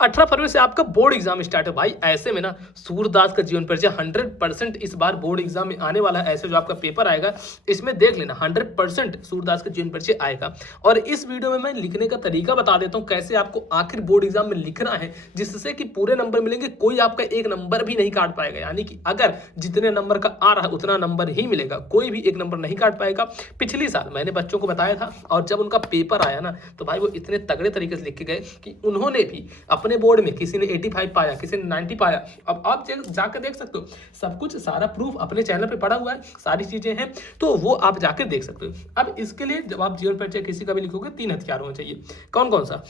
18 फरवरी से आपका board exam start है भाई। ऐसे में ना सूरदास का जीवन परिचय 100% इस बार बोर्ड एग्जाम में आने वाला है। ऐसे जो आपका पेपर आएगा इसमें देख लेना 100% सूरदास का जीवन परिचय आएगा। और इस वीडियो में मैं लिखने का तरीका बता देता हूँ कैसे आपको आखिर बोर्ड एग्जाम में लिखना है, जिससे कि पूरे नंबर मिलेंगे, कोई आपका एक नंबर भी नहीं काट पाएगा। यानी कि अगर जितने नंबर का आ रहा है उतना नंबर ही मिलेगा, कोई भी एक नंबर नहीं काट पाएगा। पिछली साल मैंने बच्चों को बताया था और जब उनका पेपर आया ना तो भाई वो इतने तगड़े तरीके से लिख के गए कि उन्होंने भी अपने बोर्ड में किसी ने 85 पाया, किसी ने 90 पाया। अब आप जाकर देख सकते हो, सब कुछ सारा प्रूफ अपने चैनल पे पड़ा हुआ है, सारी चीजें हैं, तो वो आप जाकर देख सकते हो। अब इसके लिए जब आप जीवन परिचय किसी का भी लिखोगे 3 हथियार होने चाहिए। कौन कौन सा?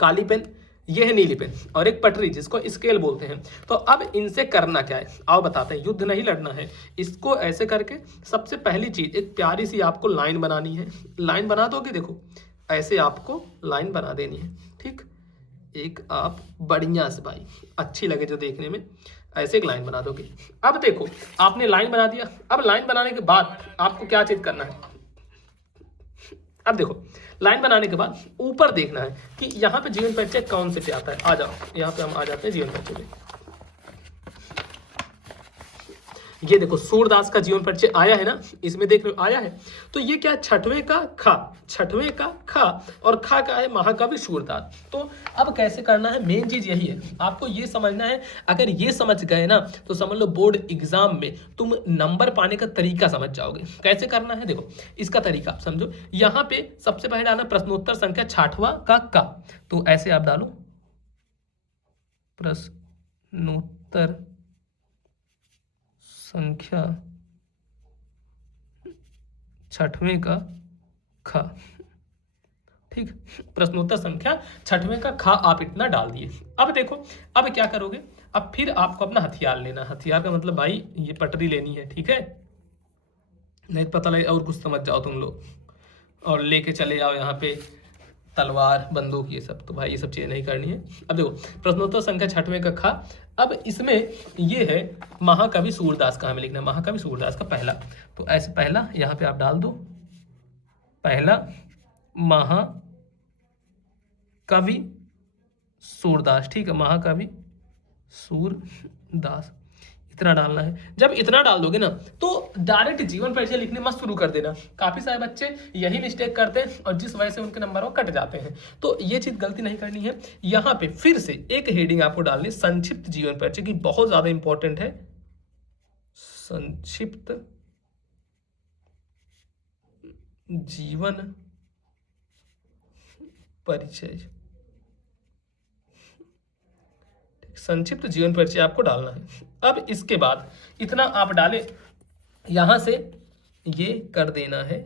काली पेन, ये है नीली पेन, और एक पटरी जिसको स्केल बोलते हैं। तो अब इनसे करना क्या है आओ बताते हैं। युद्ध नहीं लड़ना है, इसको ऐसे करके सबसे पहली चीज एक प्यारी सी आपको लाइन बनानी है। लाइन बना दोगे, देखो ऐसे आपको लाइन बना देनी है, ठीक। एक आप बढ़िया से भाई अच्छी लगे जो देखने में, ऐसे एक लाइन बना दोगे। अब देखो आपने लाइन बना दिया। अब लाइन बनाने के बाद आपको क्या चीज करना है? अब देखो लाइन बनाने के बाद ऊपर देखना है कि यहाँ पे जीवन परिचय कौन से पे आता है। आ जाओ यहाँ पे हम आ जाते हैं जीवन परिचय पे। ये देखो सूरदास का जीवन परिचय आया है ना, इसमें देख रहे हो आया है। तो ये क्या? छठवें का खा, छठवें का खा, और खा का है महाकवि सूरदास। तो अब कैसे करना है, मेन चीज यही है, आपको ये समझना है। अगर ये समझ गए ना तो समझ लो बोर्ड एग्जाम में तुम नंबर पाने का तरीका समझ जाओगे। कैसे करना है देखो, इसका तरीका समझो। यहाँ पे सबसे पहले डालना प्रश्नोत्तर संख्या 6वां का। तो ऐसे आप डालो प्रश्नोत्तर संख्या 6वें का खा, ठीक। प्रश्नोत्तर संख्या 6वें का खा आप इतना डाल दिए। अब देखो अब क्या करोगे, अब फिर आपको अपना हथियार लेना। हथियार का मतलब भाई ये पटरी लेनी है, ठीक है। नहीं तो पता लगे और कुछ समझ जाओ तुम लोग और लेके चले जाओ यहाँ पे तलवार बंदूक ये सब। तो भाई ये सब चीज़ें नहीं करनी है। अब देखो प्रश्नोत्तर संख्या 6वें का खा। अब इसमें ये है महाकवि सूरदास का हमें लिखना है। महाकवि सूरदास का पहला, तो ऐसे पहला यहाँ पे आप डाल दो, पहला महाकवि सूरदास, ठीक है। महाकवि सूरदास इतना डालना है। जब इतना डाल दोगे ना तो डायरेक्ट जीवन परिचय लिखने मत शुरू कर देना। काफी सारे बच्चे यही मिस्टेक करते हैं और जिस वजह से उनके नंबर वो कट जाते हैं। तो ये चीज गलती नहीं करनी है। यहाँ पे फिर से एक हेडिंग आपको डालनी, संक्षिप्त जीवन परिचय की, बहुत ज्यादा इंपॉर्टेंट है। संक्षिप्त जीवन परिचय, संक्षिप्त जीवन परिचय आपको डालना है। अब इसके बाद इतना आप डाले, यहां से ये कर देना है,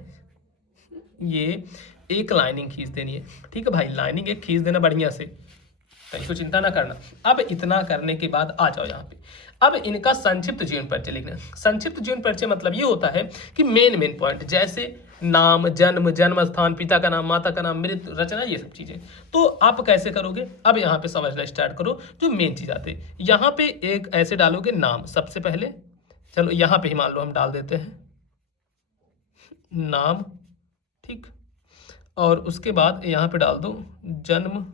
ये एक लाइनिंग खींच देनी है, ठीक है भाई। लाइनिंग एक खींच देना बढ़िया से, कहीं तो चिंता ना करना। अब इतना करने के बाद आ जाओ यहाँ पे। अब इनका संक्षिप्त जीवन परिचय लिखना। संक्षिप्त जीवन परिचय मतलब ये होता है कि मेन पॉइंट, जैसे नाम, जन्म, जन्म स्थान, पिता का नाम, माता का नाम, मृत्यु, रचना, ये सब चीजें। तो आप कैसे करोगे, अब यहाँ पे समझना स्टार्ट करो। जो मेन चीज आते हैं यहाँ पे एक ऐसे डालोगे नाम सबसे पहले। चलो यहाँ पे ही मान लो हम डाल देते हैं नाम, ठीक। और उसके बाद यहाँ पे डाल दो जन्म,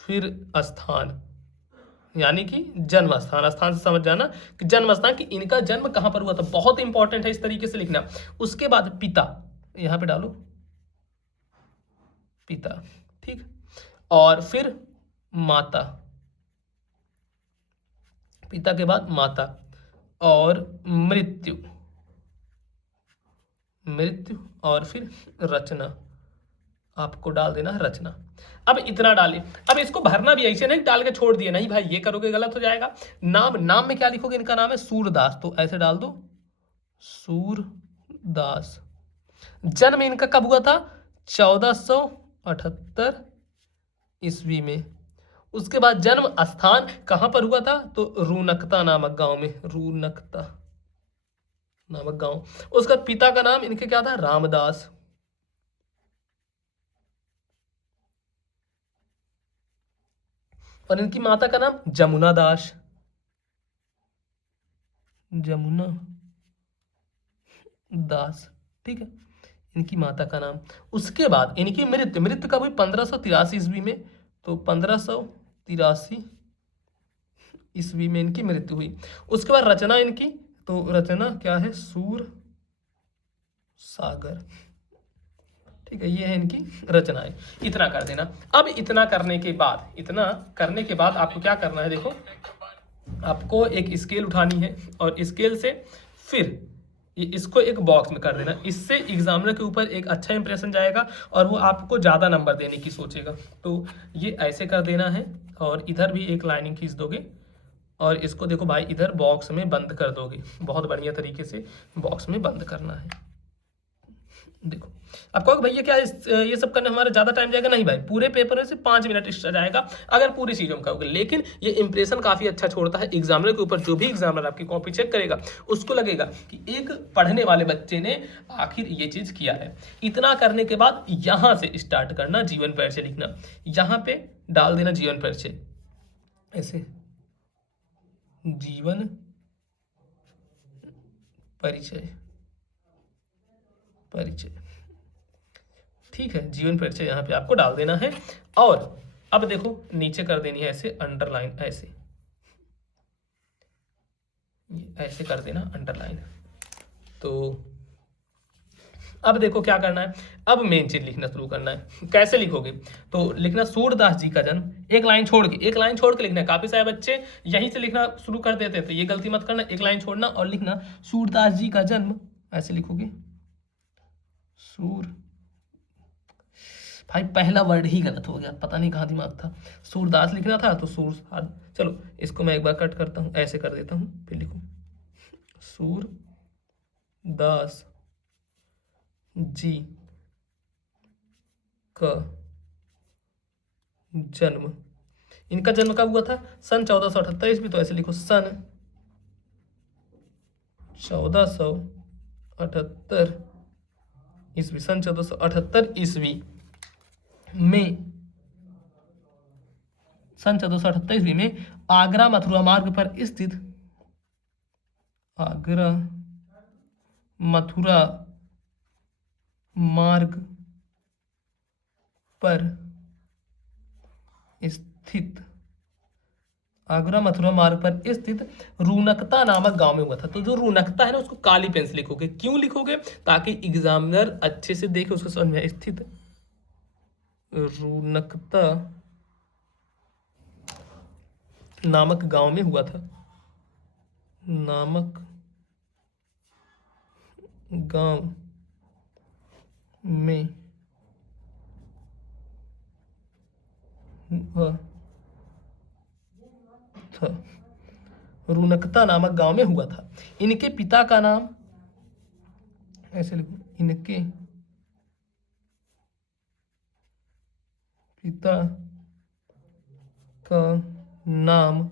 फिर स्थान, यानी कि जन्म स्थान। स्थान से समझ जाना कि जन्म स्थान, कि इनका जन्म कहां पर हुआ था, बहुत इंपॉर्टेंट है, इस तरीके से लिखना। उसके बाद पिता, यहां पे डालो पिता, ठीक। और फिर माता, पिता के बाद माता, और मृत्यु, मृत्यु, और फिर रचना, आपको डाल देना है रचना। अब इतना डाले। अब इसको भरना भी ऐसे नहीं डाल के छोड़ दिए, नहीं भाई ये करोगे गलत हो जाएगा। नाम, नाम में क्या लिखोगे, इनका नाम है सूरदास, तो ऐसे डाल दो सूरदास। जन्म इनका कब हुआ था, 1478 ईस्वी में। उसके बाद जन्म स्थान कहां पर हुआ था, तो रूनकता नामक गांव में, रूनकता नामक गांव। उसका पिता का नाम इनके क्या था, रामदास। और इनकी माता का नाम जमुना दास, जमुना दास, ठीक है। इनकी माता का नाम। उसके बाद इनकी मृत्यु, मृत्यु कब हुई? 1583 ईस्वी में। तो 1583 ईस्वी में इनकी मृत्यु हुई। उसके बाद रचना इनकी, तो रचना क्या है? सूर सागर। ठीक है, ये है इनकी रचनाएं। इतना कर देना। अब इतना करने के बाद आपको क्या करना है? देखो, आपको एक स्केल उठानी है और स्केल से फिर इसको एक बॉक्स में कर देना। इससे एग्जामिनर के ऊपर एक अच्छा इंप्रेशन जाएगा और वो आपको ज़्यादा नंबर देने की सोचेगा। तो ये ऐसे कर देना है और इधर भी एक लाइनिंग खींच दोगे और इसको देखो भाई इधर बॉक्स में बंद कर दोगे। बहुत बढ़िया तरीके से बॉक्स में बंद करना है। देखो, आप कहोगे भैया क्या ये सब करने हमारा ज़्यादा टाइम जाएगा? नहीं भाई, पूरे पेपर में से 5 मिनट एक्स्ट्रा जाएगा अगर पूरी चीज़ों में करोगे। लेकिन ये इंप्रेशन काफ़ी अच्छा छोड़ता है एग्जामिनर के ऊपर। जो भी एग्जामिनर आपकी कॉपी चेक करेगा उसको लगेगा कि एक पढ़ने वाले बच्चे ने आखिर ये चीज़ किया है। इतना करने के बाद यहाँ से स्टार्ट करना जीवन परिचय लिखना। यहाँ पे डाल देना जीवन परिचय, ऐसे जीवन परिचय, ठीक है, जीवन परिचय यहाँ पे आपको डाल देना है। और अब देखो नीचे कर देनी है ऐसे अंडरलाइन, ऐसे कर देना अंडरलाइन। तो अब देखो क्या करना है, अब मेन चीज लिखना शुरू करना है। कैसे लिखोगे? तो लिखना सूरदास जी का जन्म, एक लाइन छोड़ के लिखना है। काफी सारे बच्चे यहीं से लिखना शुरू कर देते हैं, तो ये गलती मत करना। एक लाइन छोड़ना और लिखना सूरदास जी का जन्म, ऐसे लिखोगे सूर। भाई पहला वर्ड ही गलत हो गया, पता नहीं कहाँ दिमाग था। सूरदास लिखना था तो सूरदास। चलो इसको मैं एक बार कट करता हूँ, ऐसे कर देता हूँ, फिर लिखूँ सूरदास जी का जन्म। इनका जन्म कब हुआ था? सन 1478 ईस्वी। तो ऐसे लिखो सन 1478 ईस्वी, सन 1478 ईस्वी में, सन 1478 ईस्वी में आगरा मथुरा मार्ग पर स्थित, आगरा मथुरा मार्ग पर स्थित, आगरा मथुरा मार्ग पर स्थित रूनकता नामक गांव में हुआ था। तो जो रूनकता है ना उसको काली पेन से लिखोगे। क्यों लिखोगे? ताकि एग्जामिनर अच्छे से देखे, उसको समझ में। स्थित रूनकता नामक गांव में हुआ था, नामक गांव में हुआ था, रूनकता नामक गांव में हुआ था। इनके पिता का नाम, ऐसे लिखो, इनके पिता का नाम,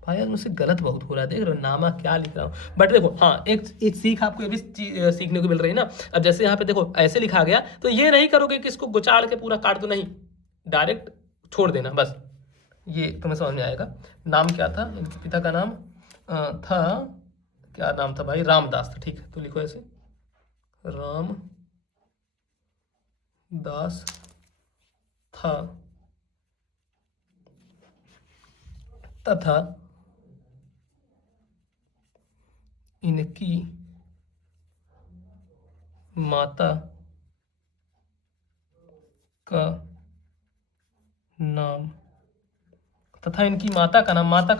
भाई यार मुझसे गलत बहुत हो रहा है, देख रहे हो नामा क्या लिख रहा हूँ। बट देखो हाँ, एक सीख आपको ये भी सीखने को मिल रही है ना। अब जैसे यहाँ पे देखो ऐसे लिखा गया, तो ये नहीं करोगे कि इसको गुचाड़ के पूरा काट दो, नहीं, डायरेक्ट छोड़ देना बस। ये तुम्हें समझ में आएगा। नाम क्या था? इनके पिता का नाम था, क्या नाम था भाई? रामदास था। ठीक है, तो लिखो ऐसे रामदास था तथा इनकी माता का नाम, तथा इनकी माता का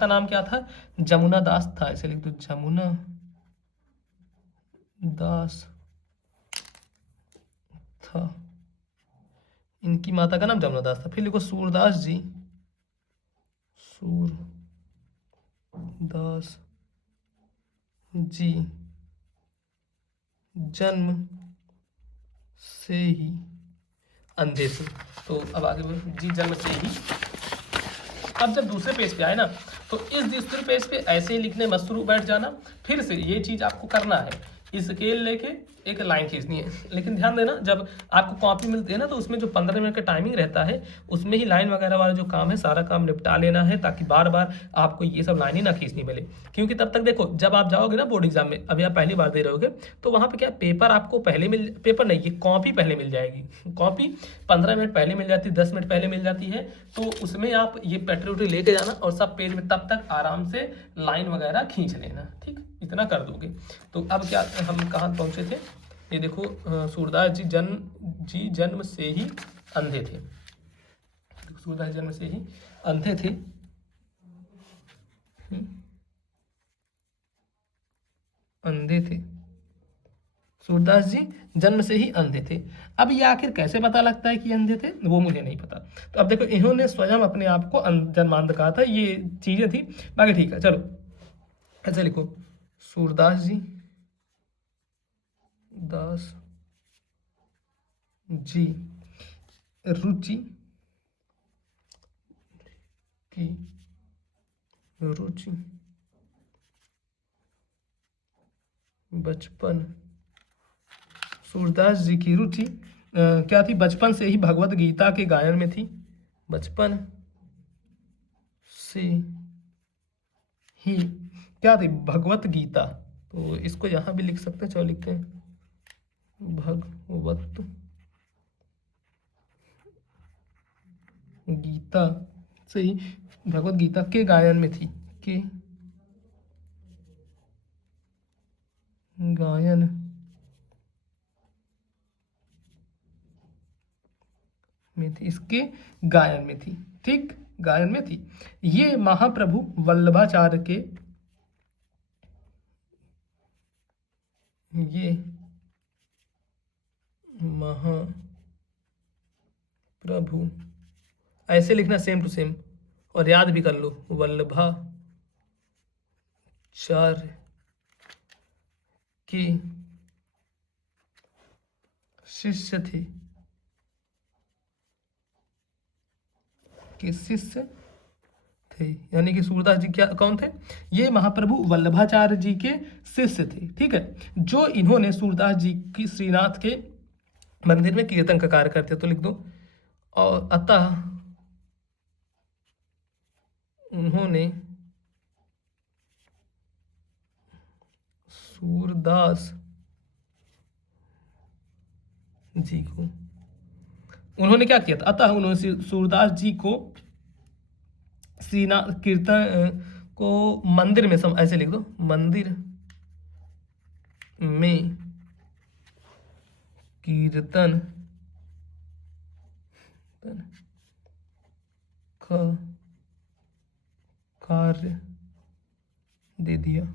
नाम क्या था? जमुना दास था। ऐसे लिख दो, जमुना दास था। इनकी माता का नाम जमुना दास था। फिर लिखो सूरदास जी, सूरदास जी जन्म से ही अंधे थे। तो अब आगे जी जन्म से ही। अब जब दूसरे पेज पे आए ना, तो इस दूसरे पेज पे ऐसे ही लिखने मत शुरू बैठ जाना। फिर से ये चीज आपको करना है, स्केल लेके एक लाइन खींचनी है। लेकिन ध्यान देना, जब आपको कॉपी मिलती है ना, तो उसमें जो 15 मिनट का टाइमिंग रहता है, उसमें ही लाइन वगैरह वाला जो काम है सारा काम निपटा लेना है, ताकि बार बार आपको ये सब लाइनें ना खींचनी मिले। क्योंकि तब तक देखो, जब आप जाओगे ना बोर्ड एग्जाम में, अभी आप पहली बार दे रहोगे, तो वहाँ पे क्या पेपर आपको पहले पेपर नहीं, ये कॉपी पहले मिल जाएगी। कॉपी 15 मिनट पहले मिल जाती है, 10 मिनट पहले मिल जाती है। तो उसमें आप ये पेटरी लेके जाना और सब पेज में तब तक आराम से लाइन वगैरह खींच लेना। ठीक, इतना कर दोगे। तो अब क्या, हम कहाँ पहुँचे थे, ये देखो, सूरदास जी जन्म से ही अंधे थे। सूरदास जी जन्म से ही अंधे थे। अंधे थे, सूरदास जी जन्म से ही अंधे थे। अब ये आखिर कैसे पता लगता है कि अंधे थे, वो मुझे नहीं पता। तो अब देखो, इन्होंने स्वयं अपने आप को जन्मांध कहा था, ये चीजें थी। बाकी ठीक है, चलो ऐसे लिखो, सूरदास जी रुचि की रुचि बचपन, सूरदास जी की रुचि क्या थी, बचपन से ही भगवत गीता के गायन में थी। बचपन से ही क्या थी, भगवत गीता। तो इसको यहाँ भी लिख सकते हैं, चलो लिखते हैं, भगवत गीता से ही भगवत गीता के गायन में थी, के गायन में थी, इसके गायन में थी। ठीक, गायन में थी। ये महाप्रभु वल्लभाचार्य के, ये महाप्रभु, ऐसे लिखना सेम टू सेम, और याद भी कर लो, वल्लभाचार्य के शिष्य थे, के शिष्य थे। यानी कि सूरदास जी क्या कौन थे, ये महाप्रभु वल्लभाचार्य जी के शिष्य थे। ठीक है, जो इन्होंने सूरदास जी की श्रीनाथ के मंदिर में कीर्तन का कार्य करते, तो लिख दो, और अतः उन्होंने सूरदास जी को, उन्होंने क्या किया था, अतः उन्होंने सूरदास जी को श्रीनाथ कीर्तन को मंदिर में ऐसे लिख दो, मंदिर में कीर्तन कार्य दे दिया।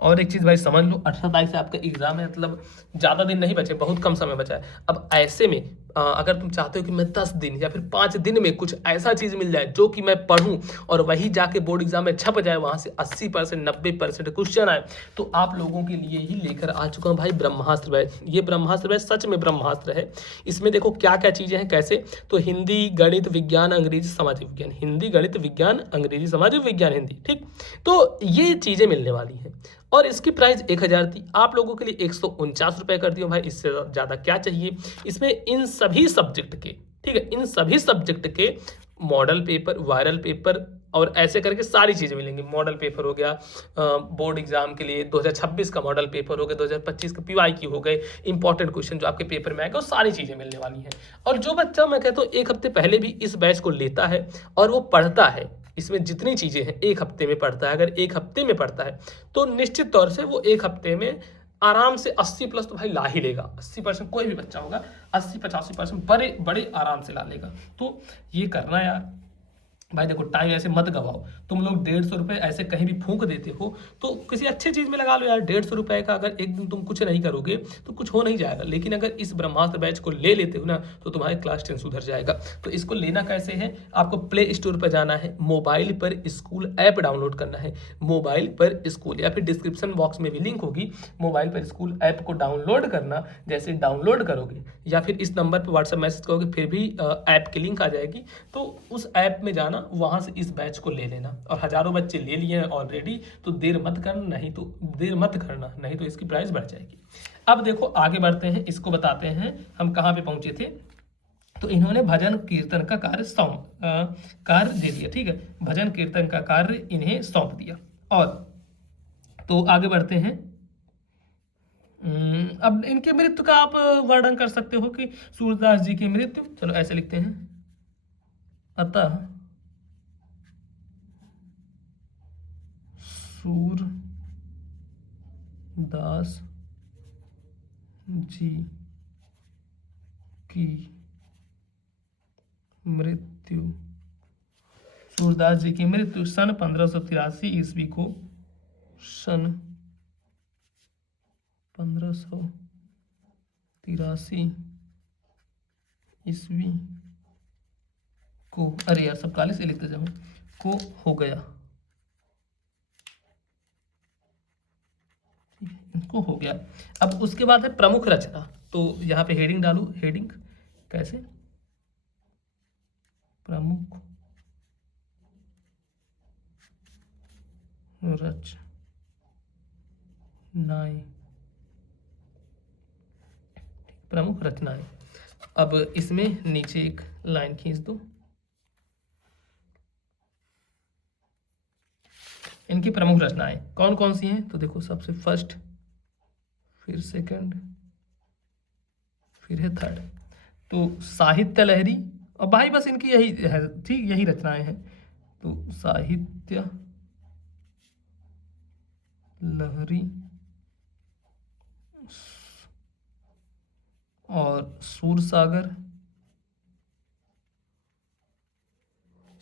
और एक चीज़ भाई समझ लो, 18 तारीख से आपका एग्जाम है, मतलब ज़्यादा दिन नहीं बचे, बहुत कम समय बचा है। अब ऐसे में अगर तुम चाहते हो कि मैं 10 दिन या फिर 5 दिन में कुछ ऐसा चीज़ मिल जाए जो कि मैं पढ़ूं और वही जाके बोर्ड एग्जाम में छप जाए, वहाँ से 80% 90% क्वेश्चन आए, तो आप लोगों के लिए ही लेकर आ चुका हूँ भाई ब्रह्मास्त्र बैच। ये ब्रह्मास्त्र बैच सच में ब्रह्मास्त्र है। इसमें देखो क्या क्या चीज़ें हैं, कैसे, तो हिंदी, गणित, विज्ञान, अंग्रेजी, सामाजिक विज्ञान, हिंदी, गणित, विज्ञान, अंग्रेजी, सामाजिक विज्ञान, हिंदी। ठीक, तो ये चीज़ें मिलने वाली हैं और इसकी प्राइस 1000 थी, आप लोगों के लिए 149 रुपये कर दियो भाई, इससे ज़्यादा क्या चाहिए। इसमें इन सभी सब्जेक्ट के, ठीक है, इन सभी सब्जेक्ट के मॉडल पेपर, वायरल पेपर और ऐसे करके सारी चीज़ें मिलेंगी। मॉडल पेपर हो गया बोर्ड एग्जाम के लिए, 2026 का मॉडल पेपर हो गया, 2025 का PYQ हो गए, इंपॉर्टेंट क्वेश्चन जो आपके पेपर में आएगा, वो सारी चीज़ें मिलने वाली हैं। और जो बच्चा, मैं कहता हूँ, एक हफ्ते पहले भी इस बैच को लेता है और वो पढ़ता है, इसमें जितनी चीज़ें हैं एक हफ्ते में पढ़ता है, अगर एक हफ्ते में पढ़ता है तो निश्चित तौर से वो एक हफ्ते में आराम से 80+ तो भाई ला ही लेगा। 80% कोई भी बच्चा होगा, 80-85% बड़े बड़े आराम से ला लेगा। तो ये करना यार भाई, देखो टाइम ऐसे मत गवाओ। तुम लोग 150 रुपये ऐसे कहीं भी फूंक देते हो, तो किसी अच्छी चीज़ में लगा लो यार। 150 रुपये का अगर एक दिन तुम कुछ नहीं करोगे तो कुछ हो नहीं जाएगा। लेकिन अगर इस ब्रह्मास्त्र बैच को ले लेते हो ना, तो तुम्हारे क्लास 10 सुधर जाएगा। तो इसको लेना कैसे है, आपको प्ले स्टोर पर जाना है, मोबाइल पर स्कूल ऐप डाउनलोड करना है, मोबाइल पर स्कूल, या फिर डिस्क्रिप्शन बॉक्स में भी लिंक होगी, मोबाइल पर स्कूल ऐप को डाउनलोड करना। जैसे डाउनलोड करोगे या फिर इस नंबर पर व्हाट्सएप मैसेज करोगे, फिर भी ऐप की लिंक आ जाएगी। तो उस ऐप में जाना जाना, वहाँ से इस बैच को ले लेना। और हज़ारों बच्चे ले लिए हैं ऑलरेडी, तो देर मत करना, नहीं तो इसकी प्राइस बढ़ जाएगी। अब देखो आगे बढ़ते हैं, इसको बताते हैं हम कहाँ पे पहुँचे थे। तो इन्होंने भजन कीर्तन का कार्य दे दिया, ठीक है, भजन कीर्तन का कार्य इन्हें सौंप दिया। और तो आगे बढ़ते हैं। अब इनके मृत्यु का आप वर्णन कर सकते हो कि सूरदास जी की मृत्यु, चलो ऐसे लिखते हैं, अतः सूरदास जी की मृत्यु, सूरदास जी की मृत्यु सन 1583 ईस्वी को, सन 1583 ईस्वी को, अरे यार सब काले से लिखते जाऊँ, को हो गया, इनको हो गया। अब उसके बाद है प्रमुख रचना, तो यहाँ पे हेडिंग डालू, हेडिंग कैसे, प्रमुख रचनाएं, प्रमुख रचनाएं। अब इसमें नीचे एक लाइन खींच दो, इनकी प्रमुख रचनाएं कौन कौन सी हैं, तो देखो सबसे फर्स्ट, फिर सेकंड, फिर है थर्ड, तो साहित्य लहरी, और भाई बस इनकी यही है, ठीक, यही रचनाएं हैं। तो साहित्य लहरी और सूरसागर,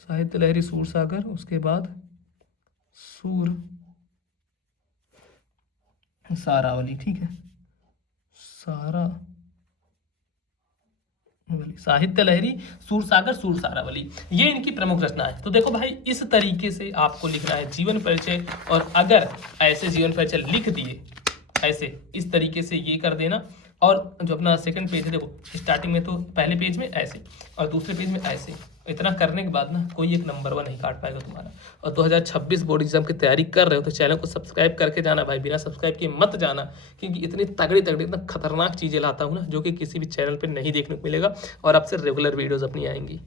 साहित्य लहरी सूरसागर, उसके बाद सूर सारावली, ठीक है, सारावली, साहित्य लहरी, सूरसागर, सूर सारावली, ये इनकी प्रमुख रचना है। तो देखो भाई इस तरीके से आपको लिखना है जीवन परिचय, और अगर ऐसे जीवन परिचय लिख दिए, ऐसे इस तरीके से ये कर देना, और जो अपना सेकंड पेज है देखो, स्टार्टिंग में तो पहले पेज में ऐसे और दूसरे पेज में ऐसे, इतना करने के बाद ना कोई एक नंबर 1 नहीं काट पाएगा तुम्हारा। और 2026 बोर्ड एग्जाम की तैयारी कर रहे हो तो चैनल को सब्सक्राइब करके जाना भाई, बिना सब्सक्राइब किए मत जाना, क्योंकि इतनी तगड़ी इतना खतरनाक चीज़ें लाता हूँ ना, जो कि किसी भी चैनल पर नहीं देखने को मिलेगा, और आपसे रेगुलर वीडियोज़ अपनी आएंगी।